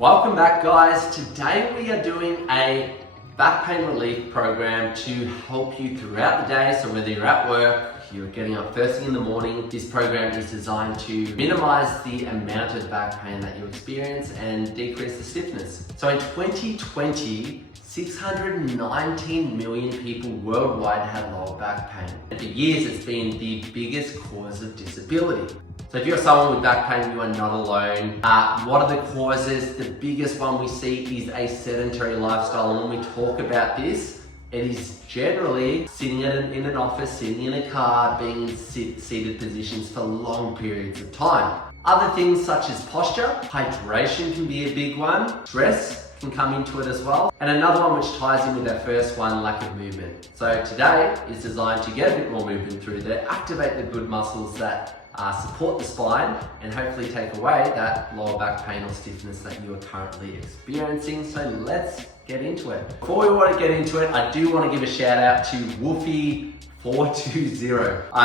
Welcome back, guys. Today we are doing a back pain relief program to help you throughout the day. So whether you're at work, you're getting up first thing in the morning, this program is designed to minimize the amount of back pain that you experience and decrease the stiffness. So in 2020, 619 million people worldwide had lower back pain. And for years, it's been the biggest cause of disability. So if you're someone with back pain, you are not alone. What are the causes? The biggest one we see is a sedentary lifestyle. And when we talk about this, it is generally sitting in an office, sitting in a car, being in seated positions for long periods of time. Other things such as posture, hydration can be a big one. Stress can come into it as well. And another one which ties in with our first one, lack of movement. So today is designed to get a bit more movement through there, activate the good muscles that support the spine and hopefully take away that lower back pain or stiffness that you are currently experiencing. So let's get into it. Before we want to get into it, I do want to give a shout out to Woofy420.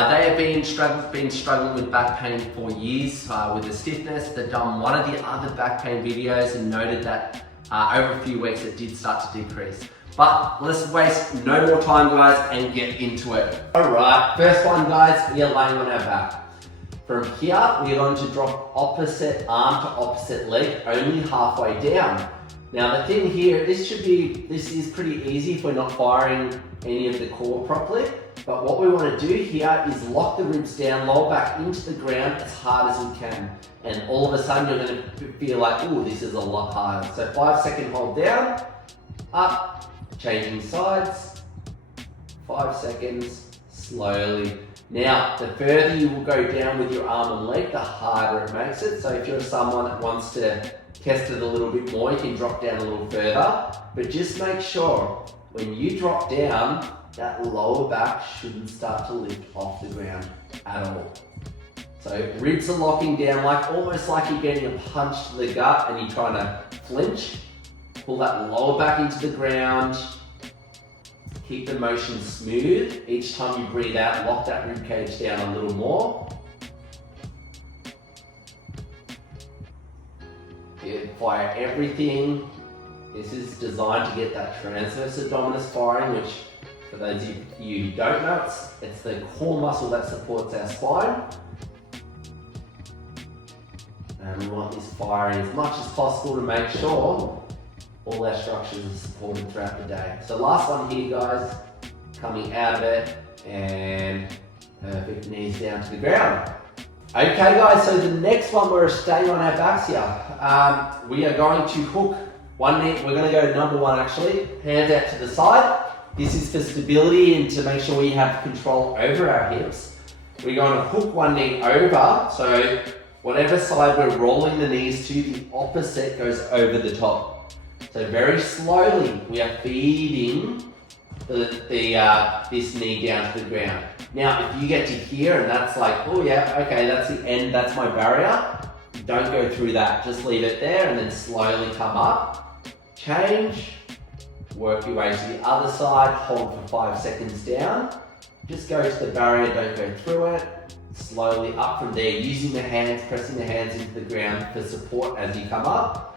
They have been struggling with back pain for years with the stiffness. They've done one of the other back pain videos and noted that over a few weeks it did start to decrease. But let's waste no more time, guys, and get into it. All right, first one, guys, we are laying on our back. From here, we're going to drop opposite arm to opposite leg, only halfway down. Now the thing here, this is pretty easy if we're not firing any of the core properly. But what we want to do here is lock the ribs down, lower back into the ground as hard as we can. And all of a sudden you're going to feel like, oh, this is a lot harder. So 5-second hold down, up, changing sides, 5 seconds, slowly. Now, the further you will go down with your arm and leg, the harder it makes it. So if you're someone that wants to test it a little bit more, you can drop down a little further. But just make sure when you drop down, that lower back shouldn't start to lift off the ground at all. So ribs are locking down, almost like you're getting a punch to the gut and you're trying to flinch. Pull that lower back into the ground. Keep the motion smooth. Each time you breathe out, lock that rib cage down a little more. Fire everything. This is designed to get that transverse abdominis firing, which for those of you who don't know, it's the core muscle that supports our spine. And we want this firing as much as possible to make sure all our structures are supported throughout the day. So last one here, guys, coming out of it, and perfect, knees down to the ground. Okay, guys, so the next one, we're staying on our backs here. We are going to hook one knee. We're going to go to number one, actually. Hands out to the side. This is for stability and to make sure we have control over our hips. We're going to hook one knee over, so whatever side we're rolling the knees to, the opposite goes over the top. So very slowly, we are feeding this knee down to the ground. Now, if you get to here and that's like, oh yeah, okay, that's the end, that's my barrier, don't go through that. Just leave it there and then slowly come up, change, work your way to the other side, hold for 5 seconds down. Just go to the barrier, don't go through it. Slowly up from there, using the hands, pressing the hands into the ground for support as you come up.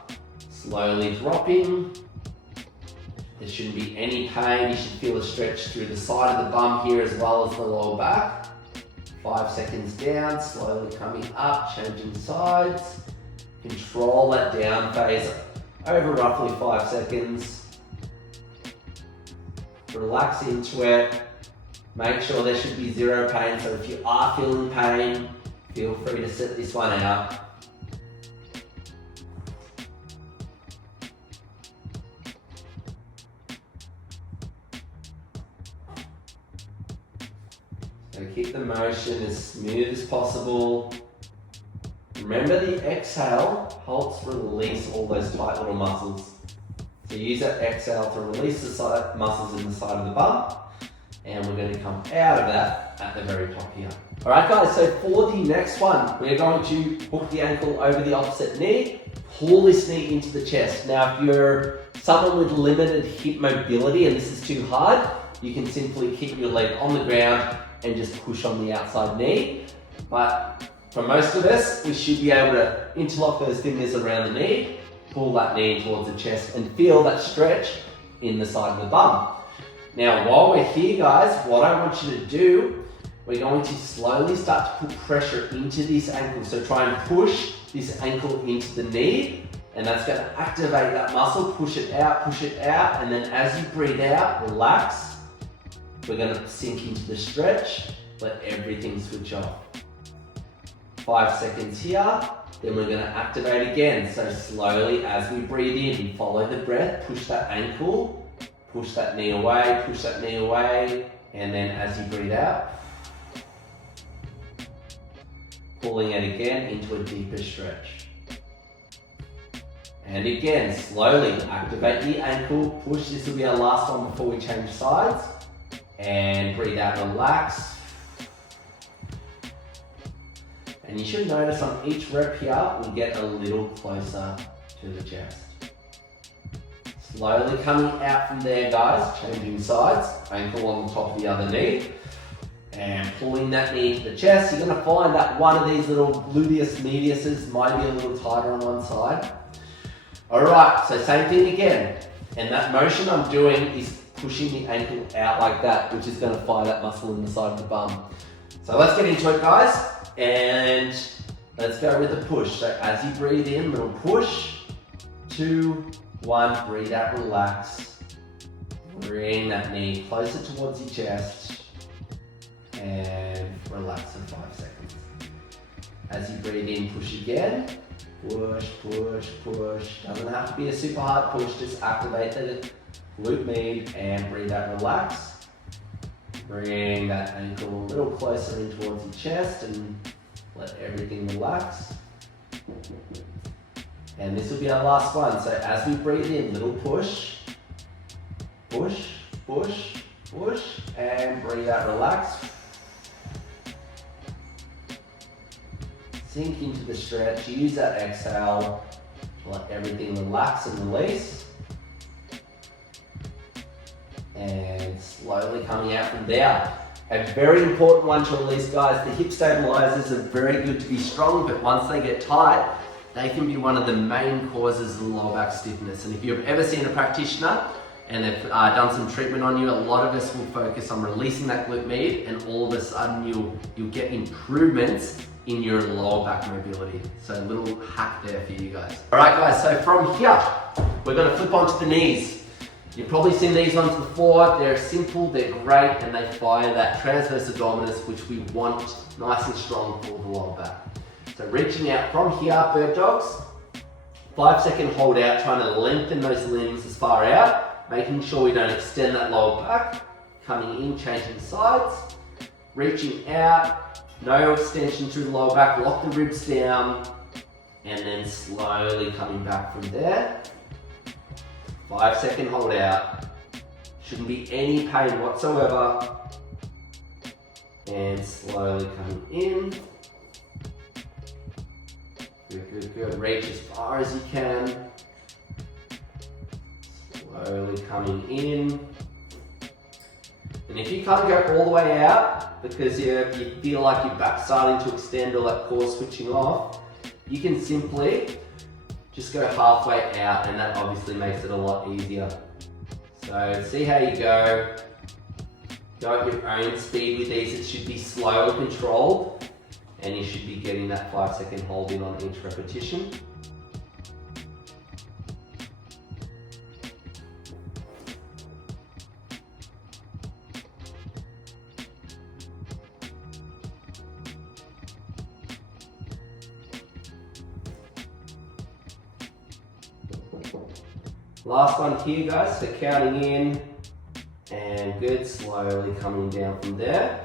Slowly dropping. There shouldn't be any pain. You should feel a stretch through the side of the bum here as well as the lower back. 5 seconds down, slowly coming up, changing sides. Control that down phase over roughly 5 seconds. Relax into it. Make sure there should be zero pain. So if you are feeling pain, feel free to sit this one out. So keep the motion as smooth as possible. Remember, the exhale helps release all those tight little muscles. So use that exhale to release the muscles in the side of the bum. And we're going to come out of that at the very top here. All right, guys, so for the next one, we're going to hook the ankle over the opposite knee, pull this knee into the chest. Now, if you're someone with limited hip mobility and this is too hard, you can simply keep your leg on the ground and just push on the outside knee. But for most of us, we should be able to interlock those fingers around the knee pull that knee towards the chest and feel that stretch in the side of the bum. Now, while we're here, guys, what I want you to do, we're going to slowly start to put pressure into this ankle. So try and push this ankle into the knee, and that's going to activate that muscle. Push it out, and then as you breathe out, relax. We're going to sink into the stretch, let everything switch off. 5 seconds here, then we're going to activate again. So slowly, as we breathe in, follow the breath, push that ankle, push that knee away, and then as you breathe out, pulling it again into a deeper stretch. And again, slowly activate the ankle, push. This will be our last one before we change sides. And breathe out, relax. And you should notice on each rep here, we get a little closer to the chest. Slowly coming out from there, guys, changing sides, ankle on the top of the other knee, and pulling that knee into the chest. You're gonna find that one of these little gluteus mediuses might be a little tighter on one side. All right, so same thing again. And that motion I'm doing is pushing the ankle out like that, which is gonna fire that muscle in the side of the bum. So let's get into it, guys, and let's go with the push. So as you breathe in, little push, 2, 1, breathe out, relax. Bring that knee closer towards your chest and relax in 5 seconds. As you breathe in, push again. Push. Doesn't have to be a super hard push, just activate the glute med and breathe out, relax. Bring that ankle a little closer in towards your chest and let everything relax. And this will be our last one. So as we breathe in, little push, and breathe out, relax. Sink into the stretch, use that exhale to let everything relax and release. And slowly coming out from there. A very important one to release, guys. The hip stabilizers are very good to be strong, but once they get tight, they can be one of the main causes of lower back stiffness. And if you've ever seen a practitioner and they've done some treatment on you, a lot of us will focus on releasing that glute med, and all of a sudden you'll get improvements in your lower back mobility. So a little hack there for you guys. All right, guys, so from here, we're gonna flip onto the knees. You've probably seen these ones before. They're simple, they're great, and they fire that transverse abdominis, which we want nice and strong for the lower back. So reaching out from here, bird dogs, 5 second hold out, trying to lengthen those limbs as far out, making sure we don't extend that lower back. Coming in, changing sides, reaching out, no extension through the lower back, lock the ribs down, and then slowly coming back from there. 5 second hold out. Shouldn't be any pain whatsoever. And slowly coming in. Good. Reach as far as you can. Slowly coming in. And if you can't go all the way out because you feel like your back's starting to extend or that core switching off, you can simply just go halfway out, and that obviously makes it a lot easier. So see how you go. Go at your own speed with these. It should be slow and controlled, and you should be getting that 5 second hold in on each repetition. Last one here, guys, so counting in, and good, slowly coming down from there,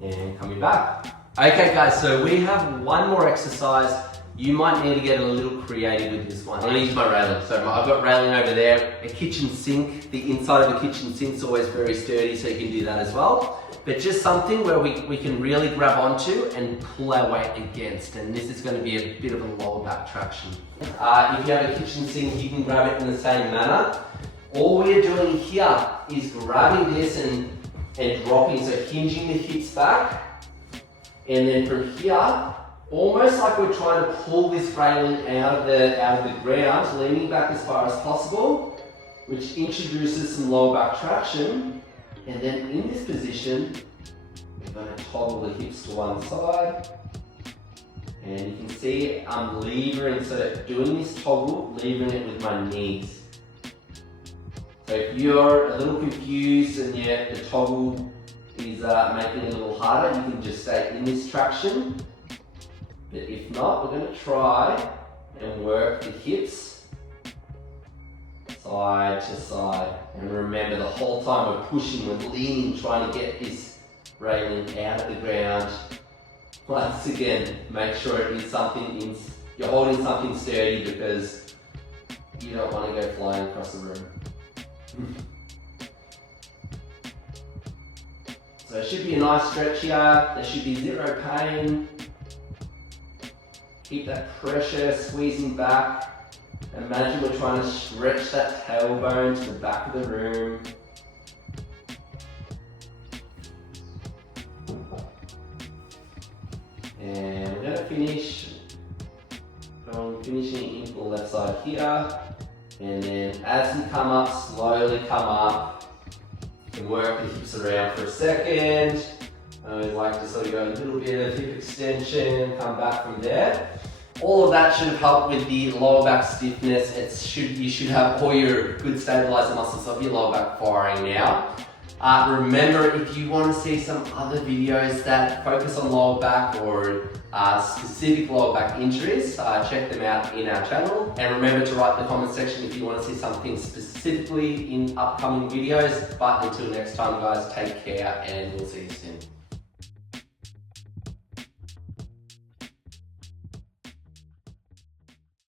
and coming back. Okay guys, so we have one more exercise. You might need to get a little creative with this one. I'm gonna use my railing. So I've got railing over there, a kitchen sink. The inside of a kitchen sink is always very sturdy, so you can do that as well. But just something where we can really grab onto and pull our weight against. And this is going to be a bit of a lower back traction. If you have a kitchen sink, you can grab it in the same manner. All we're doing here is grabbing this and dropping, so hinging the hips back. And then from here, almost like we're trying to pull this railing out of the ground, leaning back as far as possible, which introduces some lower back traction. And then in this position, we're going to toggle the hips to one side. And you can see I'm levering, so doing this toggle, levering it with my knees. So if you're a little confused and yet the toggle is making it a little harder, you can just stay in this traction. But if not, we're going to try and work the hips side to side. And remember, the whole time we're pushing, we're leaning, trying to get this railing out of the ground. Once again, make sure it is something you're holding something sturdy, because you don't want to go flying across the room. So it should be a nice stretch here. There should be zero pain. Keep that pressure squeezing back. Imagine we're trying to stretch that tailbone to the back of the room. And we're going to finish finishing into the left side here. And then as you come up, slowly come up and work the hips around for a second. I always like to sort of go a little bit of hip extension, come back from there. All of that should have helped with the lower back stiffness. You should have all your good stabilizer muscles of your lower back firing now. Remember, if you want to see some other videos that focus on lower back or specific lower back injuries, check them out in our channel. And remember to write in the comment section if you want to see something specifically in upcoming videos. But until next time, guys, take care and we'll see you soon.